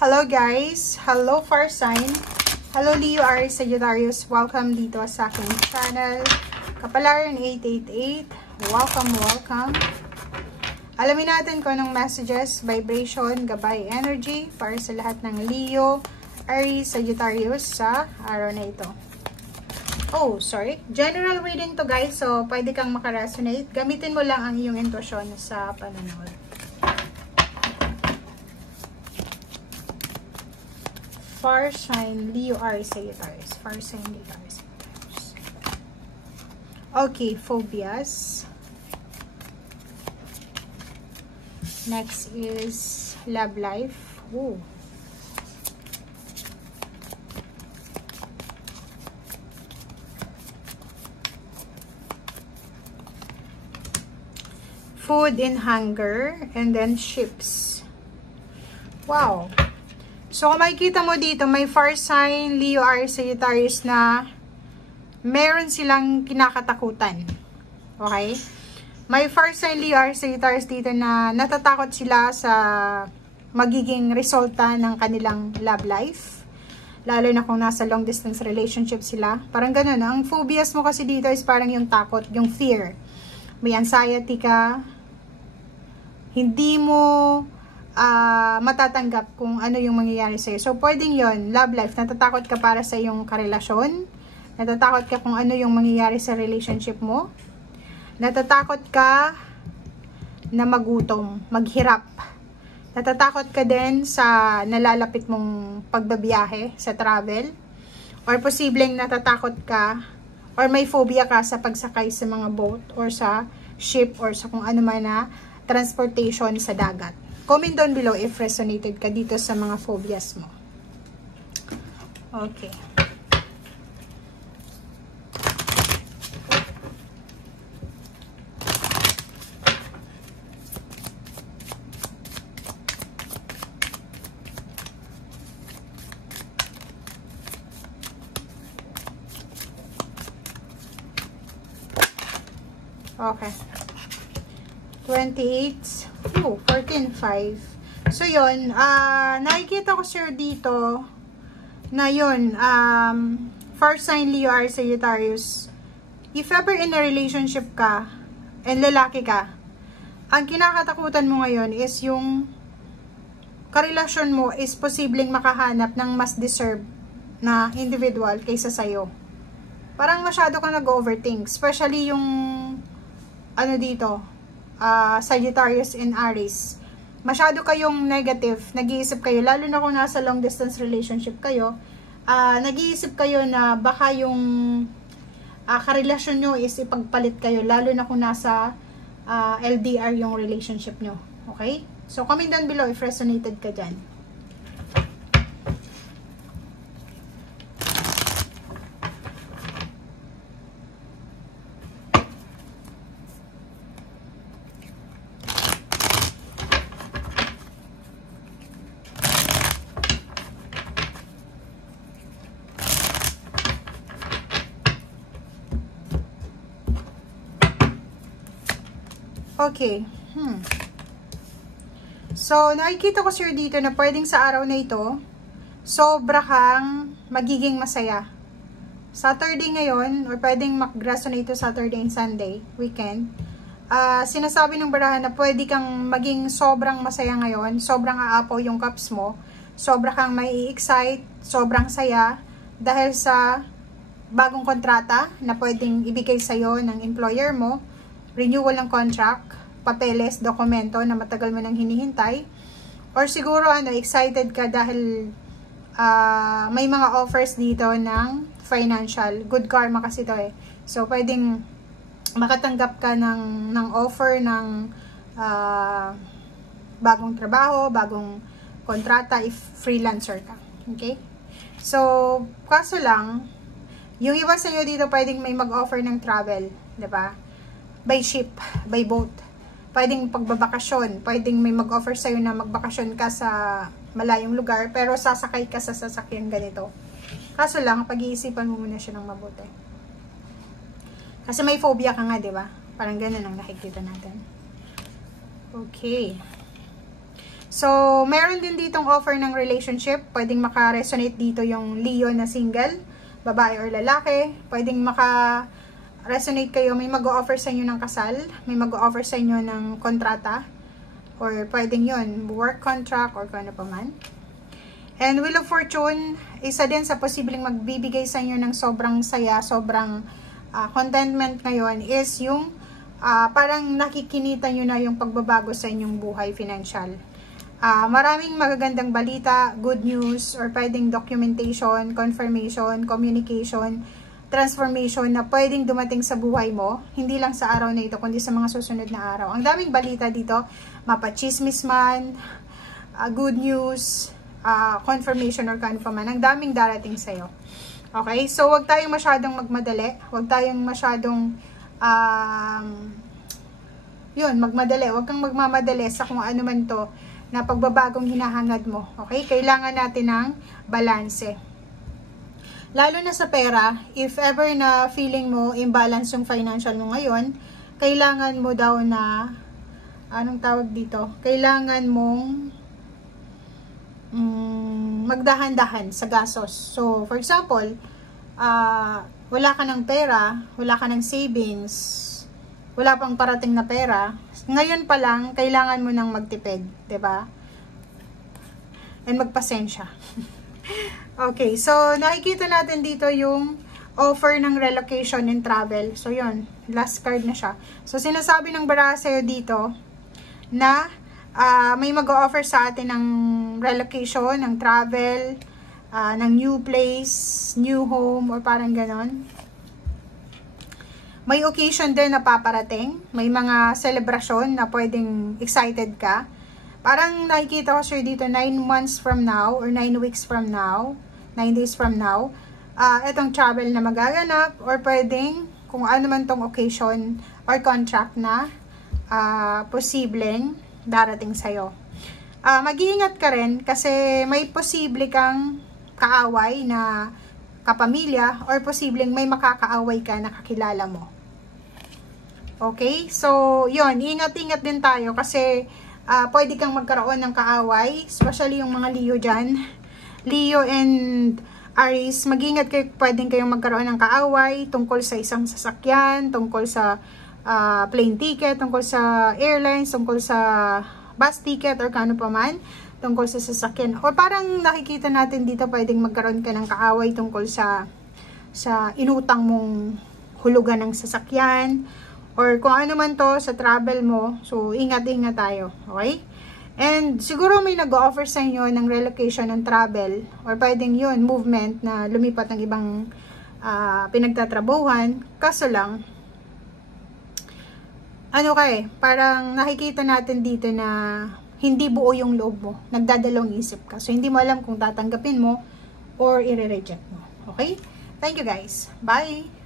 Hello guys! Hello Fire Sign! Hello Leo, Aries, Sagittarius! Welcome dito sa aking channel. Kapalaran 888. Welcome! Alamin natin kung anong messages, vibration, gabay, energy para sa lahat ng Leo, Aries, Sagittarius sa araw na ito. Oh, sorry. General reading to guys, so pwede kang makaresonate. Gamitin mo lang ang iyong intuition sa panonood. Fire sign, Leo, Aries, Sagittarius. Fire sign, Leo, Aries, Sagittarius. Okay, phobias. Next is love life. Ooh. Food and hunger, and then ships. Wow. So, kung makikita mo dito, may fire sign, Leo, Aries, Sagittarius na meron silang kinakatakutan. Okay? May fire sign, Leo, Aries, Sagittarius dito na natatakot sila sa magiging resulta ng kanilang love life. Lalo na kung nasa long distance relationship sila. Parang ganun. Ang phobias mo kasi dito is parang yung takot, yung fear. May anxiety ka. Hindi mo matatanggap kung ano yung mangyayari sa'yo. So, pwedeng yon love life, natatakot ka para sa iyong karelasyon, natatakot ka kung ano yung mangyayari sa relationship mo, natatakot ka na magutom, maghirap, natatakot ka din sa nalalapit mong pagbabiyahe, sa travel, or posibleng natatakot ka, or may phobia ka sa pagsakay sa mga boat, or sa ship, or sa kung ano man na transportation sa dagat. Comment down below if resonated ka dito sa mga phobias mo. Okay. Okay. 28. Oh, 14.5. So, yun. Nakikita ko sir dito na yun. Fire sign, Leo, Aries, Sagittarius. If ever in a relationship ka and lalaki ka, ang kinakatakutan mo ngayon is yung karelasyon mo is posibleng makahanap ng mas deserve na individual kaysa sa'yo. Parang masyado ka nag-overthink. Especially yung ano dito, Sagittarius and Aries. Masyado kayong negative, nag-iisip kayo, lalo na kung nasa long distance relationship kayo, nag-iisip kayo na baka yung karelasyon nyo is ipagpalit kayo, lalo na kung nasa LDR yung relationship nyo. Okay? So, comment down below if resonated ka dyan. Okay. So, nakikita ko sir dito na pwedeng sa araw na ito, sobra kang magiging masaya. Saturday ngayon, or pwedeng mag-resonate to Saturday and Sunday, weekend. Sinasabi ng barahan na pwede kang maging sobrang masaya ngayon, sobrang aapaw yung cups mo, sobra kang may excite, sobrang saya, dahil sa bagong kontrata na pwedeng ibigay sa'yo ng employer mo, renewal ng contract, papeles, dokumento na matagal mo nang hinihintay, or siguro excited ka dahil may mga offers dito ng financial, good karma kasi to eh. So, pwedeng makatanggap ka ng offer ng bagong trabaho, bagong kontrata if freelancer ka. Okay? So, kaso lang, yung iba sa inyo dito pwedeng may mag-offer ng travel, 'di ba? By ship, by boat. Pwedeng pagbabakasyon, pwedeng may mag-offer sa'yo na magbakasyon ka sa malayong lugar, pero sasakay ka sa sasakyan ganito. Kaso lang, pag-iisipan mo muna siya ng mabuti. Kasi may phobia ka nga, di ba? Parang ganun ang nakikita natin. Okay. So, meron din ditong offer ng relationship. Pwedeng maka-resonate dito yung Leo na single, babae or lalaki. Pwedeng maka-resonate kayo, may mag-o-offer sa inyo ng kasal, may mag-o-offer sa inyo ng kontrata, or pwedeng yun, work contract, or kung ano pa man. And Wheel of Fortune, isa din sa posibleng magbibigay sa inyo ng sobrang saya, sobrang contentment ngayon is yung parang nakikinita nyo na yung pagbabago sa inyong buhay financial. Maraming magagandang balita, good news, or pwedeng documentation, confirmation, communication, transformation na pwedeng dumating sa buhay mo, hindi lang sa araw na ito, kundi sa mga susunod na araw. Ang daming balita dito, mapachismis man, good news, confirmation or kano pa man, ang daming darating sa'yo. Okay? So, wag tayong masyadong magmadali, wag tayong masyadong magmadali, wag kang magmamadali sa kung ano man to na pagbabagong hinahangad mo. Okay? Kailangan natin ng balanse. Lalo na sa pera, if ever na feeling mo imbalance yung financial mo ngayon, kailangan mo daw na, anong tawag dito? Kailangan mong magdahan-dahan sa gastos. So, for example, wala ka ng pera, wala ka ng savings, wala pang parating na pera, ngayon pa lang, kailangan mo nang magtipid, 'di ba? And magpasensya. Okay, so nakikita natin dito yung offer ng relocation and travel. So, yun, last card na siya. So, sinasabi ng baraha sa'yo dito na may mag-o-offer sa atin ng relocation, ng travel, ng new place, new home, or parang ganon. May occasion din na paparating. May mga celebration na pwedeng excited ka. Parang nakikita ko sir dito 9 months from now or 9 weeks from now, 9 days from now, itong travel na magaganap or pwedeng kung ano man tong occasion or contract na posibleng darating sa'yo. Mag-iingat ka rin kasi may posible kang kaaway na kapamilya or posibleng may makakaaway ka na kakilala mo. Okay? So, yun. Ingat-ingat din tayo kasi pwede kang magkaroon ng kaaway, especially yung mga Leo dyan. Leo and Aries, mag-ingat kayo, pwedeng kayong magkaroon ng kaaway tungkol sa isang sasakyan, tungkol sa plane ticket, tungkol sa airlines, tungkol sa bus ticket or kano pa man, tungkol sa sasakyan. O parang nakikita natin dito pwedeng magkaroon ka ng kaaway tungkol sa inutang mong hulugan ng sasakyan or kung ano man to sa travel mo. So, ingat-ingat tayo. Okay? And siguro may nag-o-offer sa inyo ng relocation ng travel or pwedeng yun, movement na lumipat ng ibang pinagtatrabuhan. Kaso lang, parang nakikita natin dito na hindi buo yung loob mo. Nagdadalawang isip ka. So, hindi mo alam kung tatanggapin mo or i-reject mo. Okay? Thank you guys. Bye!